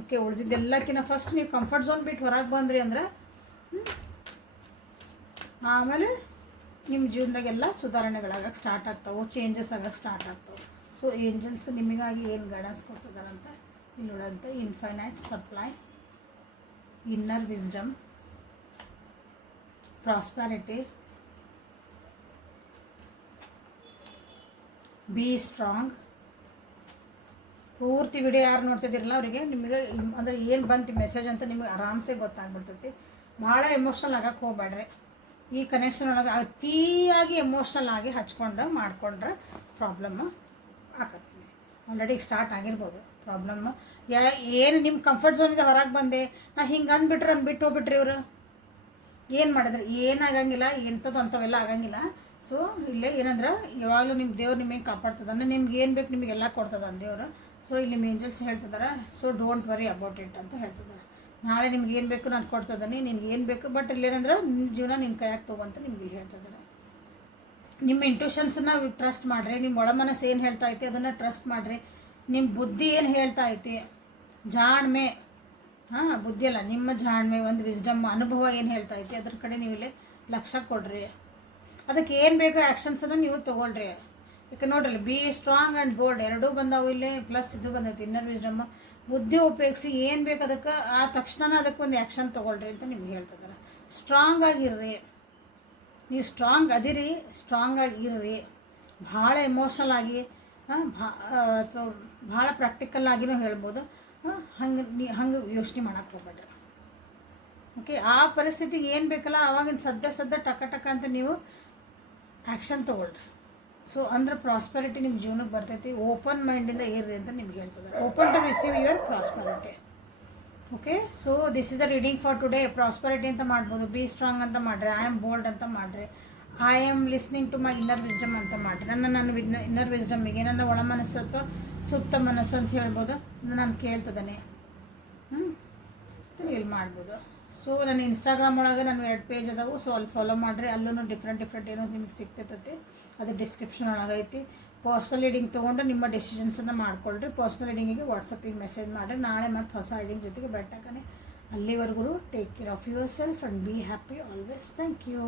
ಓಕೆ, ಉಳಿದಿದ್ದೆಲ್ಲಕ್ಕಿಂತ ಫಸ್ಟ್ ನೀವು ಕಂಫರ್ಟ್ ಝೋನ್ ಬಿಟ್ಟು ಹೊರಗೆ ಬಂದ್ರಿ ಅಂದ್ರೆ ಆಮೇಲೆ ನಿಮ್ಮ ಜೀವನದಾಗೆಲ್ಲ ಸುಧಾರಣೆಗಳಾಗಕ್ಕೆ ಸ್ಟಾರ್ಟ್ ಆಗ್ತಾವೆ, ಚೇಂಜಸ್ ಆಗಕ್ಕೆ ಸ್ಟಾರ್ಟ್ ಆಗ್ತಾವೆ. ಸೊ ಏಂಜಲ್ಸ್ ನಿಮಗಾಗಿ ಏನು ಗೈಡೆನ್ಸ್ ಕೊಡ್ತಿದ್ದಾರಂತ ಇಲ್ಲಿ ನೋಡಂತೆ. Infinite supply, inner wisdom, prosperity, be strong. ಪೂರ್ತಿ ವಿಡಿಯೋ ಯಾರು ನೋಡ್ತಿದ್ದೀರಲ್ಲ ಅವರಿಗೆ ನಿಮಗೆ ಅಂದರೆ ಏನು ಬಂತು ಮೆಸೇಜ್ ಅಂತ ನಿಮಗೆ ಆರಾಮ್ಸೆ ಗೊತ್ತಾಗ್ಬಿಡ್ತೈತಿ. ಭಾಳ ಎಮೋಷ್ನಲ್ ಆಗಕ್ಕೆ ಹೋಗ್ಬೇಡ್ರಿ. ಈ ಕನೆಕ್ಷನ್ ಒಳಗೆ ಅತಿಯಾಗಿ ಎಮೋಷ್ನಲ್ ಆಗಿ ಹಚ್ಕೊಂಡು ಮಾಡಿಕೊಂಡ್ರೆ ಪ್ರಾಬ್ಲಮ್ಮು ಆಗತ್ತೆ. ಆಲ್ರೆಡಿ ಸ್ಟಾರ್ಟ್ ಆಗಿರ್ಬೋದು ಪ್ರಾಬ್ಲಮ್ಮು. ಏನು ನಿಮ್ಮ ಕಂಫರ್ಟ್ ಝೋನಿಂದ ಹೊರಗೆ ಬಂದೆ ನಾ ಹಿಂಗೆ ಅಂದ್ಬಿಟ್ರೆ ಬಿಟ್ಟು ಹೋಗ್ಬಿಟ್ರಿ ಇವರು. ಏನು ಮಾಡಿದ್ರಿ? ಏನಾಗಂಗಿಲ್ಲ, ಎಂಥದ್ದು ಅಂಥವೆಲ್ಲ ಆಗಂಗಿಲ್ಲ. ಸೊ ಇಲ್ಲೇ ಏನಂದ್ರೆ ಯಾವಾಗಲೂ ನಿಮ್ಮ ದೇವ್ರು ನಿಮಗೆ ಕಾಪಾಡ್ತದಾನೆ. ನಿಮ್ಗೆ ಏನು ಬೇಕು ನಿಮಗೆಲ್ಲ ಕೊಡ್ತದಾನೆ ದೇವರು. ಸೊ ಇಲ್ಲಿ ನಿಮ್ಮ ಏಂಜಲ್ಸ್ ಹೇಳ್ತಿದ್ದಾರೆ, so don't worry about it ಅಂತ ಹೇಳ್ತಿದ್ದಾರೆ. ನಾಳೆ ನಿಮ್ಗೆ ಏನು ಬೇಕು ನಾನು ಕೊಡ್ತದಾನೆ, ನಿಮ್ಗೆ ಏನು ಬೇಕು. ಬಟ್ ಇಲ್ಲೇನಂದ್ರೆ ನಿಮ್ಮ ಜೀವನ ನಿಮ್ಮ ಕೈಯಾಗಿ ತೊಗೊಂತ ನಿಮ್ಗೆ ಇಲ್ಲಿ ಹೇಳ್ತಿದ್ದಾರೆ. ನಿಮ್ಮ ಇಂಟ್ಯೂಷನ್ಸನ್ನ ಟ್ರಸ್ಟ್ ಮಾಡಿರಿ. ನಿಮ್ಮ ಒಳ ಮನಸ್ಸು ಏನು ಹೇಳ್ತಾ ಐತಿ ಅದನ್ನು ಟ್ರಸ್ಟ್ ಮಾಡಿರಿ. ನಿಮ್ಮ ಬುದ್ಧಿ ಏನು ಹೇಳ್ತಾ ಐತಿ, ಜಾಣ್ಮೆ, ಬುದ್ಧಿ ಅಲ್ಲ ನಿಮ್ಮ ಜಾಣ್ಮೆ, ಒಂದು ವಿಸ್ಡಮ್, ಅನುಭವ ಏನು ಹೇಳ್ತಾ ಐತಿ ಅದ್ರ ಕಡೆ ನೀವು ಇಲ್ಲಿ ಲಕ್ಷ್ಯ ಕೊಡ್ರಿ. ಅದಕ್ಕೆ ಏನು ಬೇಕೋ ಆ್ಯಕ್ಷನ್ಸನ್ನು ನೀವು ತೊಗೊಳ್ರಿ. ಯಾಕೆ ನೋಡ್ರಿ, ಬಿ ಸ್ಟ್ರಾಂಗ್ ಆ್ಯಂಡ್ ಬೋಲ್ಡ್ ಎರಡೂ ಬಂದಾವು ಇಲ್ಲೇ. ಪ್ಲಸ್ ಇದು ಬಂದೈತಿ ಇನ್ನರ್ ವಿಸ್ಡಮ್. ಬುದ್ಧಿ ಉಪಯೋಗಿಸಿ ಏನು ಬೇಕು ಅದಕ್ಕೆ ಆ ತಕ್ಷಣ ಅದಕ್ಕೊಂದು ಆ್ಯಕ್ಷನ್ ತೊಗೊಳ್ರಿ ಅಂತ ನಿಮ್ಗೆ ಹೇಳ್ತಿದ್ದಾರೆ. ಸ್ಟ್ರಾಂಗ್ ಆಗಿರ್ರಿ. ನೀವು ಸ್ಟ್ರಾಂಗ್ ಅದಿರಿ, ಸ್ಟ್ರಾಂಗ್ ಆಗಿರ್ರಿ. ಭಾಳ ಎಮೋಷ್ನಲ್ ಆಗಿ ಅಥವಾ ಭಾಳ ಪ್ರಾಕ್ಟಿಕಲ್ ಆಗಿನೂ ಹೇಳ್ಬೋದು. ಹಂಗೆ ಯೋಚನೆ ಮಾಡೋಕ್ಕೆ ಹೋಗ್ಬೇಡ್ರಿ. ಓಕೆ, ಆ ಪರಿಸ್ಥಿತಿಗೆ ಏನು ಬೇಕಲ್ಲ ಆವಾಗಿನ ಸದ್ಯ ಟಕ ಅಂತ ನೀವು ಆ್ಯಕ್ಷನ್ ತೊಗೊಳ್ರಿ. ಸೊ ಅಂದ್ರೆ ಪ್ರಾಸ್ಪರಿಟಿ ನಿಮ್ಮ ಜೀವನಕ್ಕೆ ಬರ್ತೈತಿ. ಓಪನ್ ಮೈಂಡಿಂದ ಇರ್ರಿ ಅಂತ ನಿಮ್ಗೆ ಹೇಳ್ತಿದ್ದಾರೆ. Open to receive your prosperity. Okay, so this is the reading for today. Prosperity ಅಂತ ಮಾಡ್ಬೋದು, ಬಿ ಸ್ಟ್ರಾಂಗ್ ಅಂತ ಮಾಡಿರಿ, ಐ ಆಮ್ ಬೋಲ್ಡ್ ಅಂತ ಮಾಡಿರಿ, I am listening to my inner wisdom ಅಂತ ಮಾಡಿರಿ. ನನ್ನ ಇನ್ನರ್ ವಿಸ್ಡಮ್ಮಿಗೆ, ನನ್ನ ಒಳ ಮನಸ್ಸು ಅಥವಾ ಸುಪ್ತ ಮನಸ್ಸು ಅಂತ ಹೇಳ್ಬೋದು, ನಾನು ಕೇಳ್ತದಾನೆ ಇಲ್ಲಿ ಮಾಡ್ಬೋದು. ಸೊ ನನ್ನ ಇನ್ಸ್ಟಾಗ್ರಾಮ್ ಒಳಗೆ ನಾನು 2 ಪೇಜ್ ಅದಾವು. ಸೊ ಅಲ್ಲಿ ಫಾಲೋ ಮಾಡಿರಿ. ಅಲ್ಲೂ ಡಿಫ್ರೆಂಟ್ ಏನೋ ನಿಮಗೆ ಸಿಗ್ತೈತಿ. ಅದು ಡಿಸ್ಕ್ರಿಪ್ಷನ್ ಒಳಗೈತಿ. ಪರ್ಸ್ನಲ್ ರೀಡಿಂಗ್ ತೊಗೊಂಡು ನಿಮ್ಮ ಡೆಸಿಷನ್ಸನ್ನು ಮಾಡ್ಕೊಳ್ರಿ. ಪರ್ಸ್ನಲ್ ರೀಡಿಂಗಿಗೆ ವಾಟ್ಸಪ್ಪಿಗೆ ಮೆಸೇಜ್ ಮಾಡಿರಿ. ನಾಳೆ ಮತ್ತು ಹೊಸ ರೀಡಿಂಗ್ ಜೊತೆಗೆ ಭೇಟಿಯಾಗನೆ. ಅಲ್ಲಿವರೆಗೂ take care of your self and be happy always. Thank you.